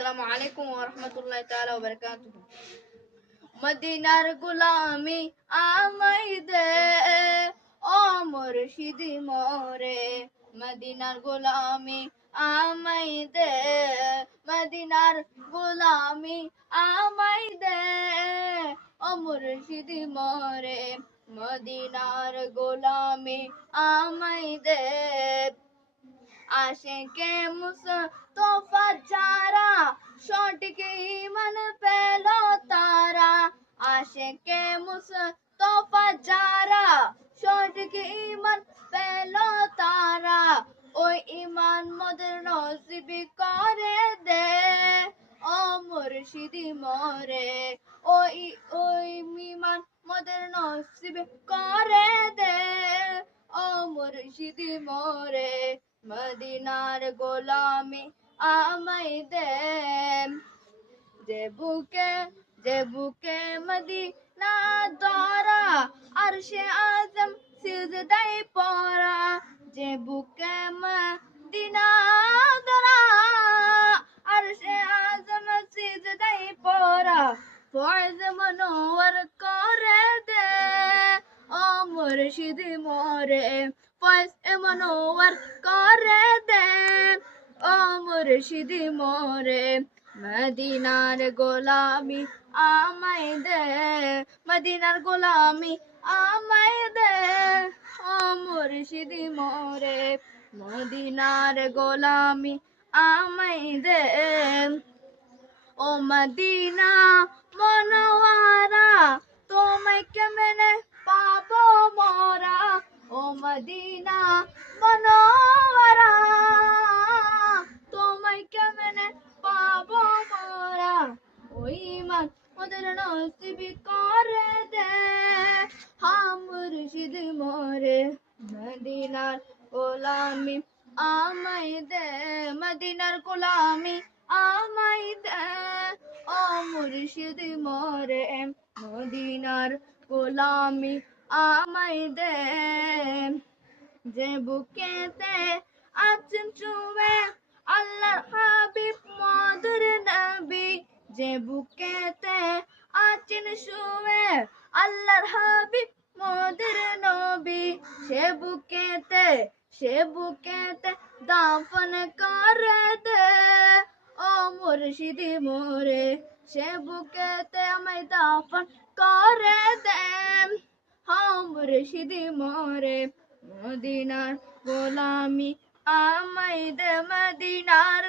আসসালামু আলাইকুম ওয়া রাহমাতুল্লাহি তাআলা ওয়া বারাকাতুহু। মদিনার গোলামি আমায় দে, ও মুর্শিদি মোরে। মদিনার গোলামি আমায় দে, মদিনার গোলামি আমায় দে, ও মুর্শিদি মোরে। মদিনার গোলামি আমায় দে। আশিকে মুস্তফা যারা সঠিক ঈমান পেল তারা। আশিকে মুস্তফা যারা সঠিক ঈমান পেল তারা। ওই ঈমান মোদের নসিব করে দে, ও মুর্শিদি মোরে। ওই ঈমান মোদের নসিব করে দে, ও মুর্শিদি মোরে। মদিনার গোলামি আমায় দে। যে বুকে মদিনা ধরা আরশে আজম সিজদায় পড়া। যে বুকে মদিনা ধরা আরশে আজম সিজদায় পড়া। ফয়জ মনোয়ার করে দে, ও মুর্শিদি মোরে। ফয়জ মনোয়ার করে দে, ও মুর্শিদি মোরে। মদিনার গোলামি আমায় দে, মদিনার গোলামি আমায় দে, ও মুর্শিদি মোরে। মদিনার গোলামি আমায় দে। ও মদিনা মনোয়ারা তোমায় কেমনে পাবো মোরা। ও মদিনা মনোয়ারা তোমায় কেমনে পাবো মোরা। ওই ঈমান মোদের নসিব করে দে, হা মুর্শিদ মোরে। মদিনার গোলামি আমায় দে, মদিনার গোলামি আমায় দে, ও মুর্শিদ মোরে। মদিনার গোলামি আমায় দে। যে বুকেতে আছেন ছুঁয়ে আল্লাহর হাবিব মধুর নবী। যে বুকেতে আছেন ছুঁয়ে আল্লাহর হাবিব মধুর নবী। সে বুকেতে দাফন করে দে, ও মুর্শিদি মোরে। সে বুকেতে আমায় দাফন করে দে, হা মুর্শিদি মোরে। মদিনার গোলামি আমায় দে, মদিনার